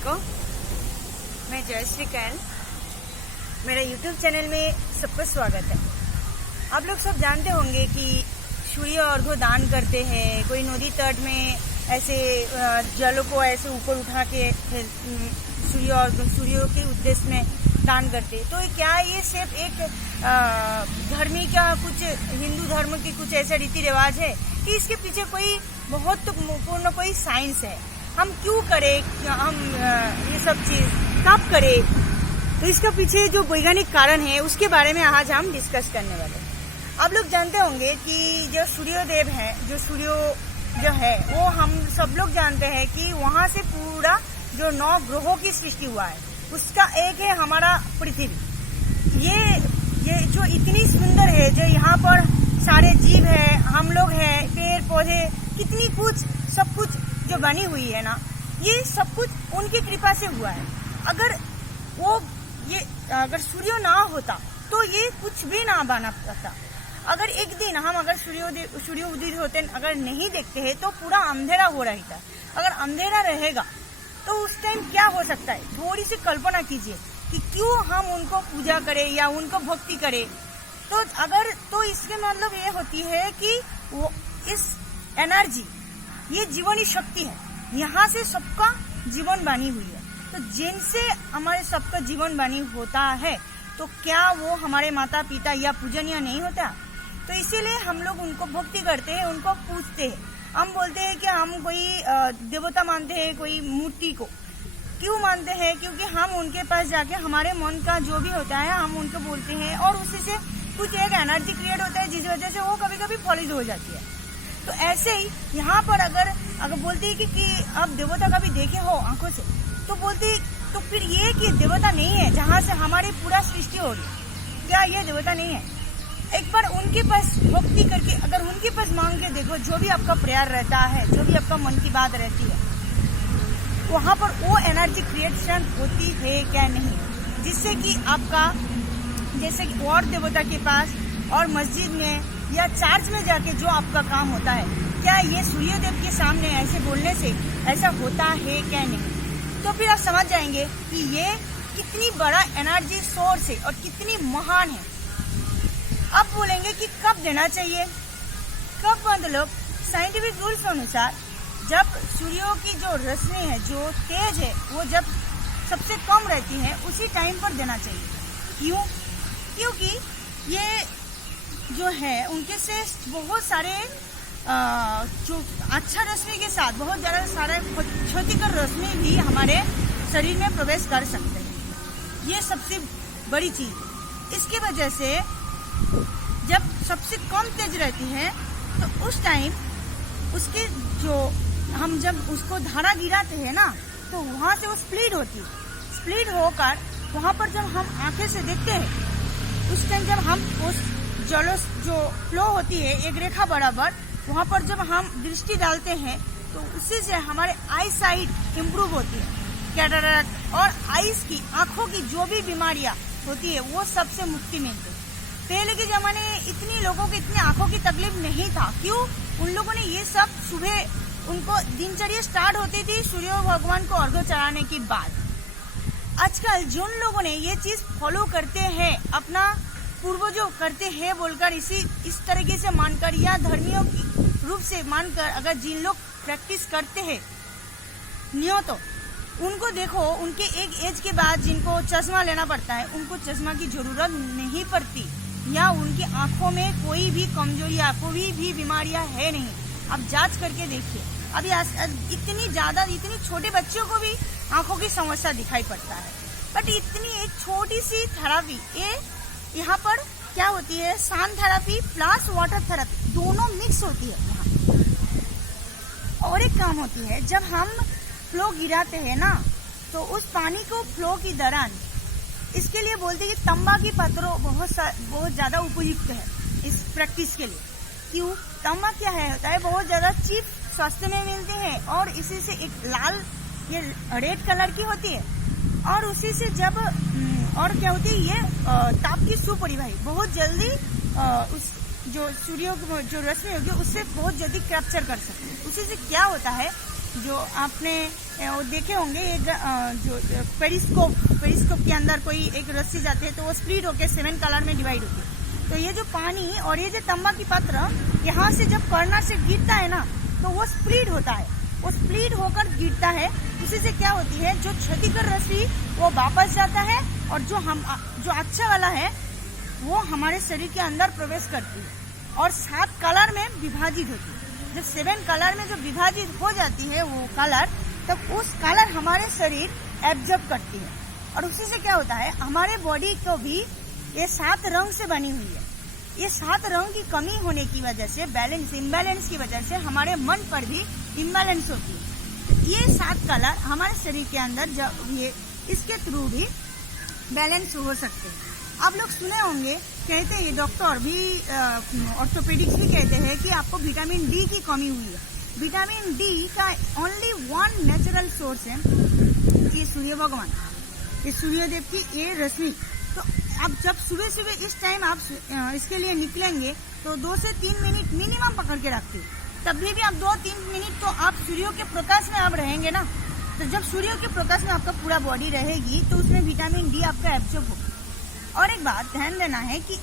को। मैं जयश्री कैल, मेरा यूट्यूब चैनल में सबका स्वागत है। आप लोग सब जानते होंगे कि सूर्य अर्घ्य दान करते हैं। कोई नदी तट में ऐसे जलों को ऐसे ऊपर उठा के सूर्य के उद्देश्य में दान करते। तो क्या ये सिर्फ एक धर्मी का कुछ हिंदू धर्म की कुछ ऐसा रीति रिवाज है कि इसके पीछे कोई बहुत पूर्ण कोई साइंस है? हम क्यों करें, हम ये सब चीज कब करें? तो इसका पीछे जो वैज्ञानिक कारण है उसके बारे में आज हम डिस्कस करने वाले हैं। आप लोग जानते होंगे कि जो सूर्योदेव है, जो सूर्य जो है वो हम सब लोग जानते हैं कि वहाँ से पूरा जो 9 ग्रहों की सृष्टि हुआ है उसका एक है हमारा पृथ्वी। ये जो इतनी सुंदर है, जो यहाँ पर सारे जीव है, हम लोग हैं, पेड़ पौधे, कितनी कुछ सब कुछ जो बनी हुई है ना, ये सब कुछ उनकी कृपा से हुआ है। अगर सूर्य ना होता तो ये कुछ भी ना बना पाता। अगर एक दिन हम अगर सूर्य उदित होते अगर नहीं देखते हैं तो पूरा अंधेरा हो रहता है। अगर अंधेरा रहेगा तो उस टाइम क्या हो सकता है? थोड़ी सी कल्पना कीजिए कि क्यों हम उनको पूजा करें या उनको भक्ति करें। तो इसके मतलब ये होती है कि वो इस एनर्जी, ये जीवनी शक्ति है, यहाँ से सबका जीवन बनी हुई है। तो जिनसे हमारे सबका जीवन बनी होता है तो क्या वो हमारे माता पिता या पूजनीय नहीं होता? तो इसीलिए हम लोग उनको भक्ति करते हैं, उनको पूजते हैं। हम बोलते हैं कि हम कोई देवता मानते हैं, कोई मूर्ति को। क्यों मानते हैं? क्योंकि हम उनके पास जाके हमारे मन का जो भी होता है हम उनको बोलते हैं और उसी से कुछ एक एनर्जी क्रिएट होता है जिस वजह से वो कभी कभी फॉलिज हो जाती है। तो ऐसे ही यहाँ पर अगर बोलते हैं कि आप देवता कभी देखे हो आंखों से, तो बोलते तो फिर ये कि देवता नहीं है जहाँ से हमारी पूरा सृष्टि हो रही, क्या ये देवता नहीं है? एक बार उनके पास भक्ति करके अगर उनके पास मांग के देखो, जो भी आपका प्रेयर रहता है, जो भी आपका मन की बात रहती है, वहाँ पर वो एनर्जी क्रिएशन होती है क्या नहीं, जिससे कि आपका जैसे कि और देवता के पास और मस्जिद में या चर्च में जाके जो आपका काम होता है, क्या ये सूर्यदेव के सामने ऐसे बोलने से ऐसा होता है क्या नहीं? तो फिर आप समझ जाएंगे कि ये कितनी बड़ा एनर्जी सोर्स है और कितनी महान है। अब बोलेंगे कि कब देना चाहिए, कब? मतलब साइंटिफिक रूल्स के अनुसार जब सूर्य की जो रोशनी है, जो तेज है, वो जब सबसे कम रहती है उसी टाइम पर देना चाहिए। क्यों? क्योंकि ये जो है उनके से बहुत सारे जो अच्छा रोशनी के साथ बहुत ज्यादा सारे क्षतिकर रोशनी भी हमारे शरीर में प्रवेश कर सकते हैं। ये सबसे बड़ी चीज। इसकी वजह से जब सबसे कम तेज रहती है तो उस टाइम उसके जो हम जब उसको धारा गिराते हैं ना, तो वहां से वो स्प्लिट होती है। स्प्लिट होकर वहां पर जब हम आंखें से देखते हैं उस टाइम जब हम उस जो फ्लो होती है एक रेखा बराबर, वहाँ पर जब हम दृष्टि डालते हैं तो उससे से हमारे आई साइट इम्प्रूव होती है। कैटरैक्ट और आईज की आंखों की जो भी बीमारियां होती है वो सबसे मुक्ति मिलती है। पहले के जमाने में इतनी लोगों को इतनी आंखों की तकलीफ नहीं था। क्यों? उन लोगों ने ये सब सुबह उनको दिनचर्या स्टार्ट होती थी सूर्य भगवान को अर्घ्य चढ़ाने के बाद। आजकल जिन लोगों ने ये चीज फॉलो करते हैं, अपना पूर्वजों करते हैं बोलकर इस तरीके से मानकर या धर्मियों की रूप से मानकर अगर जिन लोग प्रैक्टिस करते हैं तो उनको देखो, उनके एक एज के बाद जिनको चश्मा लेना पड़ता है उनको चश्मा की जरूरत नहीं पड़ती, या उनकी आंखों में कोई भी कमजोरी या कोई भी बीमारियां है नहीं। आप जांच करके देखिए, अभी इतनी छोटे बच्चों को भी आंखों की समस्या दिखाई पड़ता है। बट इतनी एक छोटी सी थेरापी, ये यहाँ पर क्या होती है, सन थेरापी प्लस वाटर थेरापी दोनों मिक्स होती है यहाँ। और एक काम होती है, जब हम फ्लो गिराते हैं ना तो उस पानी को फ्लो की दौरान, इसके लिए बोलते हैं कि तंबा की पत्थरों बहुत ज्यादा उपयुक्त है इस प्रैक्टिस के लिए। क्यों? तंबा क्या है होता है, बहुत ज्यादा चीप सस्ते में मिलते हैं और इसी से एक लाल ये रेड कलर की होती है और उसी से जब और क्या होती है, ये ताप की सुपरिवाही बहुत जल्दी उस जो सूर्य जो रोशनी होगी उससे बहुत जल्दी कैप्चर कर सकते हैं। उसी से क्या होता है जो आपने वो देखे होंगे, एक जो पेरिस्कोप के अंदर कोई एक रस्सी जाती है तो वो स्प्लिट होकर 7 कलर में डिवाइड होती है। तो ये जो पानी और ये जो तांबा की पात्र यहाँ से जब कर्नर से गिरता है ना, तो वो स्प्लिट होता है, वो स्प्लिट होकर गिरता है। उसी से क्या होती है, जो क्षतिकर रस्सी वो वापस जाता है और जो अच्छा वाला है वो हमारे शरीर के अंदर प्रवेश करती है और 7 कलर में विभाजित होती है। जब 7 कलर में जो विभाजित हो जाती है वो कलर, तब उस कलर हमारे शरीर एब्जॉर्ब करती है और उसी से क्या होता है, हमारे बॉडी को भी ये 7 रंग से बनी हुई है। ये 7 रंग की कमी होने की वजह से, इम्बैलेंस की वजह से हमारे मन पर भी इम्बैलेंस होती है। ये 7 कलर हमारे शरीर के अंदर जब ये इसके थ्रू भी बैलेंस हो सकते हैं। आप लोग सुने होंगे, कहते हैं डॉक्टर भी, ऑर्थोपेडिक्स भी कहते हैं कि आपको विटामिन डी की कमी हुई है। विटामिन डी का ओनली 1 नेचुरल सोर्स है ये सूर्य भगवान, ये सूर्यदेव की ये रश्मि। तो आप जब सुबह सुबह इस टाइम आप इसके लिए निकलेंगे तो 2 से 3 मिनट मिनिमम पकड़ के रखते हैं। तभी भी आप 2-3 मिनट तो आप सूर्य के प्रकाश में आप रहेंगे ना, तो जब सूर्य के प्रकाश में आपका पूरा बॉडी रहेगी तो उसमें विटामिन डी आपका एब्जॉर्ब होगा। और एक बात ध्यान देना है कि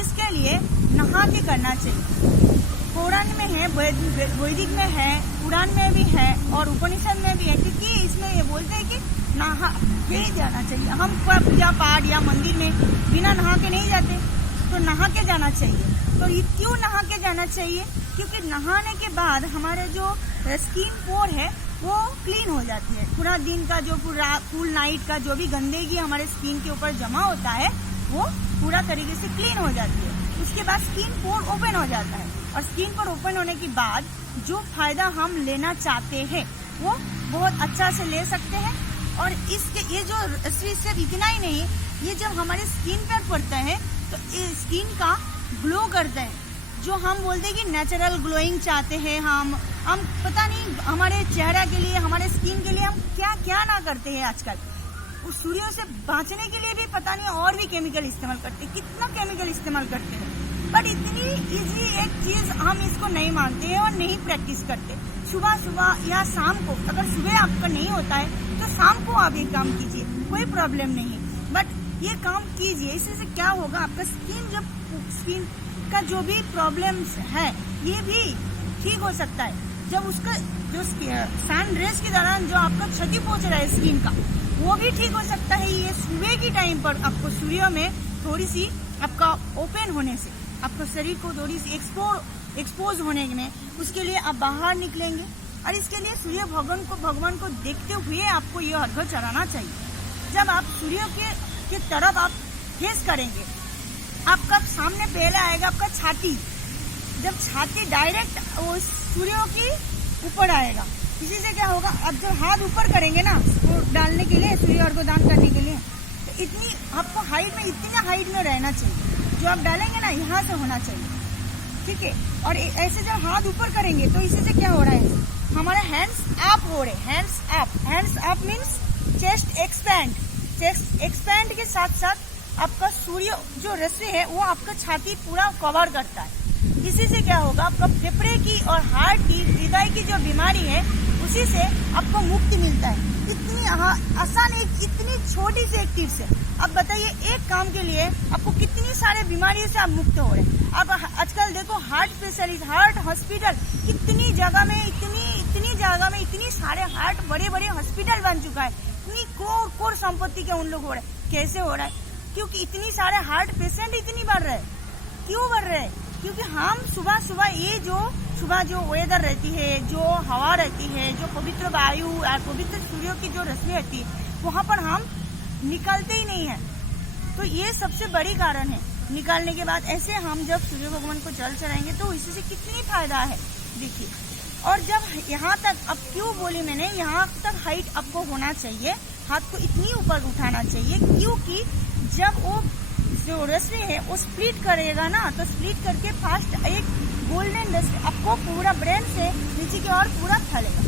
इसके लिए नहा के करना चाहिए। पुराण में है, वैदिक में है, पुराण में भी है और उपनिषद में भी है, क्योंकि इसमें ये बोलते हैं कि नहा के ही जाना चाहिए। हम पूजा पाठ या मंदिर में बिना नहा के नहीं जाते, तो नहा के जाना चाहिए। तो ये क्यों नहा के जाना चाहिए? क्योंकि नहाने के बाद हमारे जो स्किन पोर है वो क्लीन हो जाती है। पूरा दिन का जो फुल नाइट का जो भी गंदगी हमारे स्किन के ऊपर जमा होता है वो पूरा तरीके से क्लीन हो जाती है। उसके बाद स्किन पोर ओपन हो जाता है और स्किन पोर ओपन होने के बाद जो फायदा हम लेना चाहते हैं वो बहुत अच्छा से ले सकते हैं। और इसके ये जो सिर्फ इतना ही नहीं, ये जब हमारे स्किन पर पड़ता है तो ये स्किन का ग्लो करता है। जो हम बोलते हैं कि नेचुरल ग्लोइंग चाहते हैं हम पता नहीं हमारे चेहरा के लिए, हमारे स्किन के लिए हम क्या क्या ना करते हैं आजकल। उस सूर्य से बचने के लिए भी पता नहीं और भी केमिकल इस्तेमाल करते हैं, कितना केमिकल इस्तेमाल करते हैं। बट इतनी इजी एक चीज हम इसको नहीं मानते हैं और नहीं प्रैक्टिस करते। सुबह सुबह या शाम को, अगर सुबह आपका नहीं होता है तो शाम को आप ये काम कीजिए, कोई प्रॉब्लम नहीं, बट ये काम कीजिए। इससे क्या होगा, आपका स्किन का जो भी प्रॉब्लम्स है ये भी ठीक हो सकता है। जब उसका जो सन रेज के दौरान जो आपका क्षति पहुंच रहा है स्किन का, वो भी ठीक हो सकता है। ये सुबह की टाइम पर आपको सूर्य में थोड़ी सी आपका ओपन होने से, आपका शरीर को थोड़ी सी एक्सपोज होने में, उसके लिए आप बाहर निकलेंगे और इसके लिए सूर्य भगवान को देखते हुए आपको ये अर्घ्य चढ़ाना चाहिए। जब आप सूर्य के तरफ आप फेस करेंगे, आपका सामने पहले आएगा आपका छाती। जब छाती डायरेक्ट वो सूर्य की ऊपर आएगा, इसी से क्या होगा, आप जब हाथ ऊपर करेंगे ना वो डालने के लिए, सूर्य अर्घ्य दान करने के लिए, तो इतनी आपको हाइट में, इतनी हाइट में रहना चाहिए। जो आप डालेंगे ना यहाँ से होना चाहिए, ठीक है। और ऐसे जब हाथ ऊपर करेंगे तो इसी से क्या हो रहा है, हमारे हैंड्स अप हो रहे, hands up means chest expand के साथ साथ आपका सूर्य जो रस्सी है वो आपका छाती पूरा कवर करता है। इसी से क्या होगा, आपका फेफड़े की और हार्ट की, हृदय की जो बीमारी है उसी से आपको मुक्ति मिलता है। इतनी आसान इतनी छोटी सी एक टिप से अब बताइए, एक काम के लिए आपको कितनी सारे बीमारियों से आप मुक्त हो रहे हैं। अब आजकल देखो हार्ट स्पेशलिस्ट, हार्ट हॉस्पिटल कितनी जगह में, इतनी सारे हार्ट बड़े बड़े हॉस्पिटल बन चुका है। इतनी कोर संपत्ति के उन लोग हो रहे हैं। कैसे हो रहा है? क्योंकि इतनी सारे हार्ट पेशेंट इतनी बढ़ रहे हैं। क्यों बढ़ रहे हैं? क्योंकि हम सुबह ये जो वेदर रहती है, जो हवा रहती है, जो पवित्र वायु और पवित्र सूर्य की जो रश्मि रहती है, वहाँ पर हम निकलते ही नहीं है। तो ये सबसे बड़ी कारण है। निकालने के बाद ऐसे हम जब सूर्य भगवान को जल चढ़ाएंगे तो इससे से कितनी फायदा है देखिए। और जब यहाँ तक, अब क्यों बोली मैंने, यहाँ तक हाइट आपको होना चाहिए, हाथ को इतनी ऊपर उठाना चाहिए, क्योंकि जब वो जो रस्सी है वो स्प्लिट करेगा ना, तो स्प्लिट करके फास्ट एक गोल्डन रस्सी आपको पूरा ब्रेन से नीचे की ओर पूरा फैलेगा।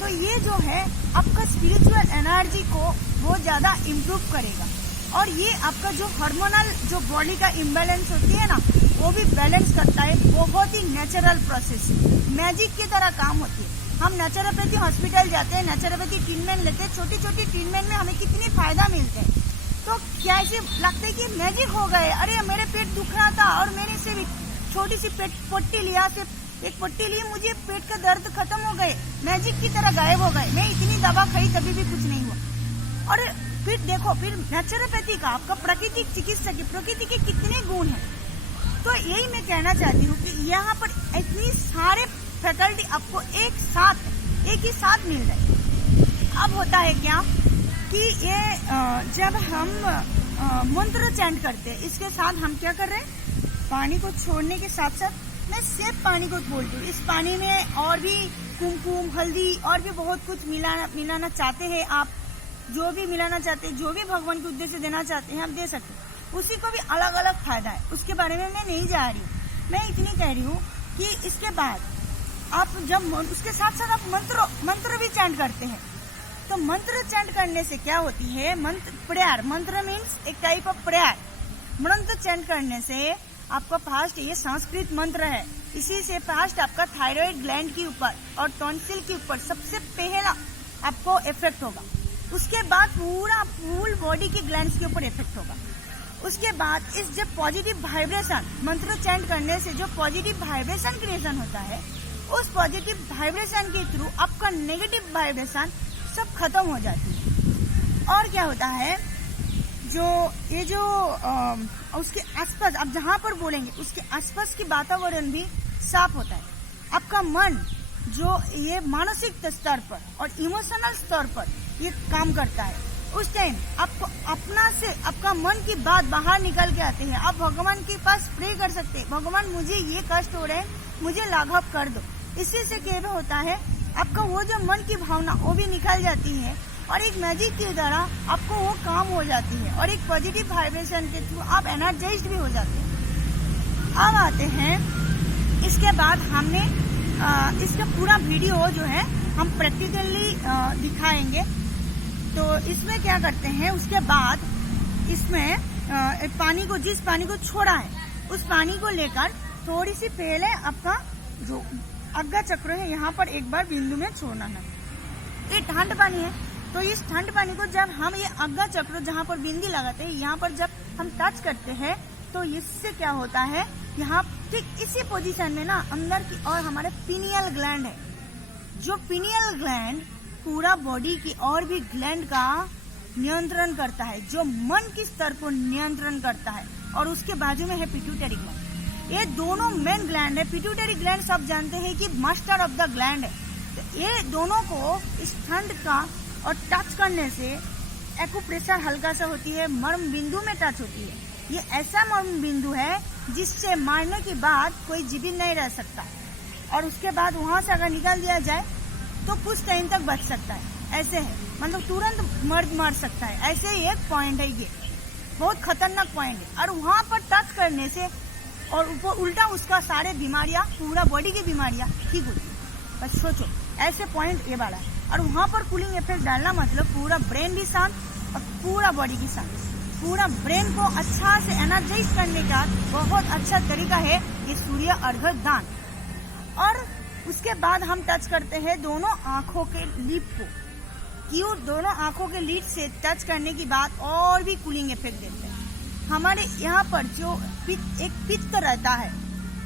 तो ये जो है आपका स्पिरिचुअल एनर्जी को बहुत ज्यादा इम्प्रूव करेगा। और ये आपका जो हार्मोनल जो बॉडी का इम्बैलेंस होती है ना, वो भी बैलेंस करता है। बहुत ही नेचुरल प्रोसेस, मैजिक की तरह काम होती है। हम नेचुरोपैथी हॉस्पिटल जाते हैं, नेचुरोपैथी ट्रीटमेंट लेते हैं, छोटी छोटी ट्रीटमेंट में हमें कितनी फायदा मिलते हैं। तो क्या ऐसे लगता है कि मैजिक हो गए, अरे मेरे पेट दुख रहा था और मैंने से छोटी सी पेट पट्टी लिया, सिर्फ एक पट्टी ली, मुझे पेट का दर्द खत्म हो गए, मैजिक की तरह गायब हो गए, मैं इतनी दवा खाई तभी भी कुछ नहीं हुआ। और फिर देखो, फिर नेचुरोपैथी का आपका प्राकृतिक चिकित्सा की प्रकृति के कितने गुण हैं। तो यही मैं कहना चाहती हूँ कि यहाँ पर इतनी सारे फैकल्टी आपको एक ही साथ मिल रहे। अब होता है क्या कि ये जब हम मंत्र चैंट करते हैं, इसके साथ हम क्या कर रहे हैं, पानी को छोड़ने के साथ साथ मैं सिर्फ पानी को बोलती हूँ। इस पानी में और भी कुमकुम, हल्दी और भी बहुत कुछ मिलाना चाहते हैं आप, जो भी मिलाना चाहते हैं, जो भी भगवान के उद्देश्य देना चाहते हैं आप दे सकते हैं। उसी को भी अलग अलग फायदा है, उसके बारे में मैं नहीं जा रही हूँ। मैं इतनी कह रही हूँ कि इसके बाद आप जब उसके साथ साथ आप मंत्र भी चैंट करते हैं, तो मंत्र चैंट करने से क्या होती है, मंत्र मीन्स एक टाइप ऑफ प्रेयर। मंत्र चैंट करने से आपका फास्ट, ये संस्कृत मंत्र है, इसी से फास्ट आपका थायराइड ग्लैंड के ऊपर और टॉन्सिल के ऊपर सबसे पहला आपको इफेक्ट होगा। उसके बाद पूरा फुल बॉडी की ग्लैंड्स के ऊपर इफेक्ट होगा। उसके बाद इस जब पॉजिटिव वाइब्रेशन, मंत्र चैंट करने से जो पॉजिटिव वाइब्रेशन क्रिएशन होता है, उस पॉजिटिव वाइब्रेशन के थ्रू आपका नेगेटिव वाइब्रेशन सब खत्म हो जाती है। और क्या होता है, उसके आसपास आप जहाँ पर बोलेंगे उसके आसपास की वातावरण भी साफ होता है। आपका मन जो ये मानसिक स्तर पर और इमोशनल स्तर पर ये काम करता है, उस टाइम आपको अपना से आपका मन की बात बाहर निकल के आती है। आप भगवान के पास प्रे कर सकते हैं, भगवान मुझे ये कष्ट हो रहे हैं, मुझे लाघव कर दो। इसी से क्या होता है, आपका वो जो मन की भावना वो भी निकल जाती है और एक मैजिक के द्वारा आपको वो काम हो जाती है और एक पॉजिटिव वाइब्रेशन के थ्रू आप एनर्जाइज्ड भी हो जाते हैं। अब आते हैं, इसके बाद हमने इसका पूरा वीडियो जो है हम प्रैक्टिकली दिखाएंगे। तो इसमें क्या करते हैं, उसके बाद इसमें जिस पानी को छोड़ा है उस पानी को लेकर थोड़ी सी पहले आपका जो आज्ञा चक्र है यहाँ पर एक बार बिंदु में छोड़ना है। ये ठंड पानी है, तो इस ठंड पानी को जब हम ये आज्ञा चक्र जहाँ पर बिंदी लगाते हैं, यहाँ पर जब हम टच करते हैं तो इससे क्या होता है, यहाँ ठीक इसी पोजीशन में ना अंदर की और हमारे पिनियल ग्लैंड है, जो पिनियल ग्लैंड पूरा बॉडी की और भी ग्लैंड का नियंत्रण करता है, जो मन की स्तर को नियंत्रण करता है। और उसके बाजू में है पिट्यूटरी ग्लैंड। ये दोनों मेन ग्लैंड है। पिट्यूटरी ग्लैंड सब जानते हैं कि मास्टर ऑफ द ग्लैंड है। तो ये दोनों को इस ठंड का और टच करने से एक्यूप्रेशर हल्का सा होती है, मर्म बिंदु में टच होती है। ये ऐसा मर्म बिंदु है जिससे मारने के बाद कोई जीवित नहीं रह सकता, और उसके बाद वहां से अगर निकाल दिया जाए तो कुछ टाइम तक बच सकता है। ऐसे है, मतलब तुरंत मर सकता है। ऐसे ही एक पॉइंट है, ये बहुत खतरनाक पॉइंट है। और वहां पर टच करने से और उल्टा उसका सारे बीमारियां, पूरा बॉडी की बीमारियां ठीक होती है। बस सोचो, ऐसे पॉइंट ये वाला है। और वहां पर कूलिंग इफेक्ट डालना मतलब पूरा ब्रेन भी शांत और पूरा बॉडी भी शांत। पूरा ब्रेन को अच्छा से एनर्जाइज करने का बहुत अच्छा तरीका है ये सूर्य अर्घ्य दान। और उसके बाद हम टच करते हैं दोनों आंखों के लिप को। क्यों? दोनों आंखों के लिप से टच करने की बात और भी कूलिंग इफेक्ट देते हैं। हमारे यहाँ पर जो एक पित्त रहता है,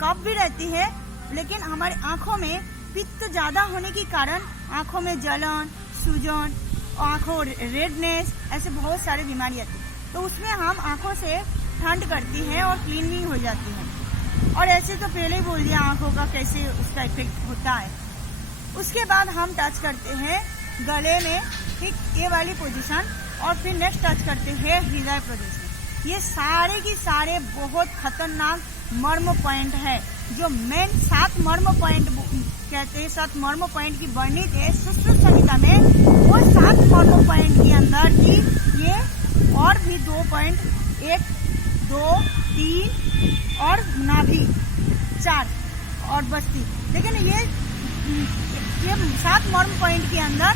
कफ भी रहती है, लेकिन हमारे आंखों में पित्त ज्यादा होने के कारण आंखों में जलन, सूजन, आंखों रेडनेस, ऐसे बहुत सारे बीमारी आती है। तो उसमें हम आंखों से ठंड करती है और क्लीनिंग हो जाती है। और ऐसे तो पहले ही बोल दिया आंखों का कैसे उसका इफेक्ट होता है। उसके बाद हम टच करते हैं गले में, ठीक ये वाली पोजीशन, और फिर नेक्स्ट टच करते हैं हृदय प्रदेश में। ये सारे की सारे बहुत खतरनाक मर्म पॉइंट है, जो मेन 7 मर्म पॉइंट कहते हैं। 7 मर्म पॉइंट की वर्णित है सुश्रुत संहिता में। वो 7 मर्म पॉइंट के अंदर की ये और भी 2 पॉइंट, 1, 2, 3 और नाभि 4 और बस्ती। लेकिन ये 7 मर्म पॉइंट के अंदर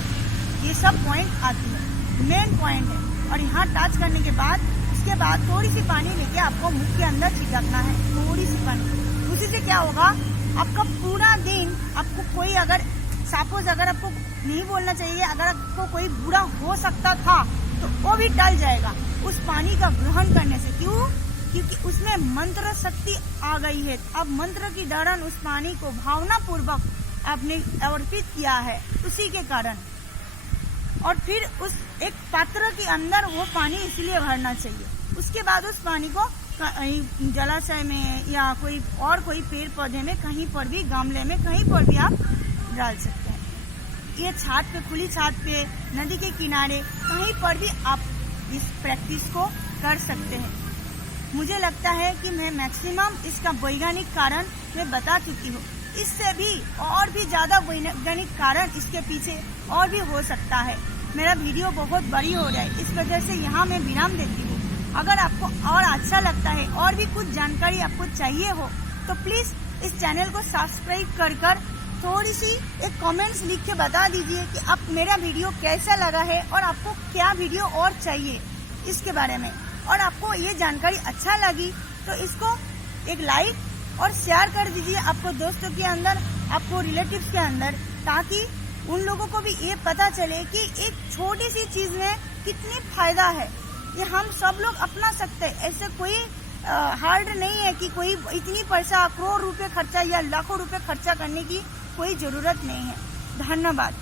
ये सब पॉइंट आती है, मेन पॉइंट है। और यहाँ टच करने के बाद उसके बाद थोड़ी सी पानी लेके आपको मुख के अंदर छिड़कना है, थोड़ी सी पानी। उसी से क्या होगा, आपका पूरा दिन, आपको कोई अगर सपोज अगर आपको नहीं बोलना चाहिए, अगर आपको कोई बुरा हो सकता था तो वो भी टल जाएगा उस पानी का ग्रहण करने से। क्यों? क्योंकि उसमें मंत्र शक्ति आ गई है। अब मंत्र की दौरान उस पानी को भावना पूर्वक आपने अर्पित किया है, उसी के कारण। और फिर उस एक पात्र के अंदर वो पानी इसलिए भरना चाहिए। उसके बाद उस पानी को जलाशय में या कोई पेड़ पौधे में, कहीं पर भी, गमले में, कहीं पर भी आप डाल सकते हैं। ये छत पे, खुली छत पे, नदी के किनारे, कहीं पर भी आप इस प्रैक्टिस को कर सकते हैं। मुझे लगता है कि मैं मैक्सिमम इसका वैज्ञानिक कारण मैं बता चुकी हूँ। इससे भी और भी ज्यादा वैज्ञानिक कारण इसके पीछे और भी हो सकता है। मेरा वीडियो बहुत बड़ी हो रहा है, इस वजह से यहाँ मैं विराम देती हूँ। अगर आपको और अच्छा लगता है और भी कुछ जानकारी आपको चाहिए हो तो प्लीज इस चैनल को सब्सक्राइब कर थोड़ी सी एक कमेंट्स लिख के बता दीजिए कि आप मेरा वीडियो कैसा लगा है और आपको क्या वीडियो और चाहिए इसके बारे में। और आपको ये जानकारी अच्छा लगी तो इसको एक लाइक और शेयर कर दीजिए आपको दोस्तों के अंदर, आपको रिलेटिव्स के अंदर, ताकि उन लोगों को भी ये पता चले कि एक छोटी सी चीज में कितनी फायदा है। ये हम सब लोग अपना सकते हैं। ऐसे कोई हार्ड नहीं है कि कोई इतनी पैसा, करोड़ रुपए खर्चा या लाखों रुपए खर्चा करने की कोई जरूरत नहीं है। धन्यवाद।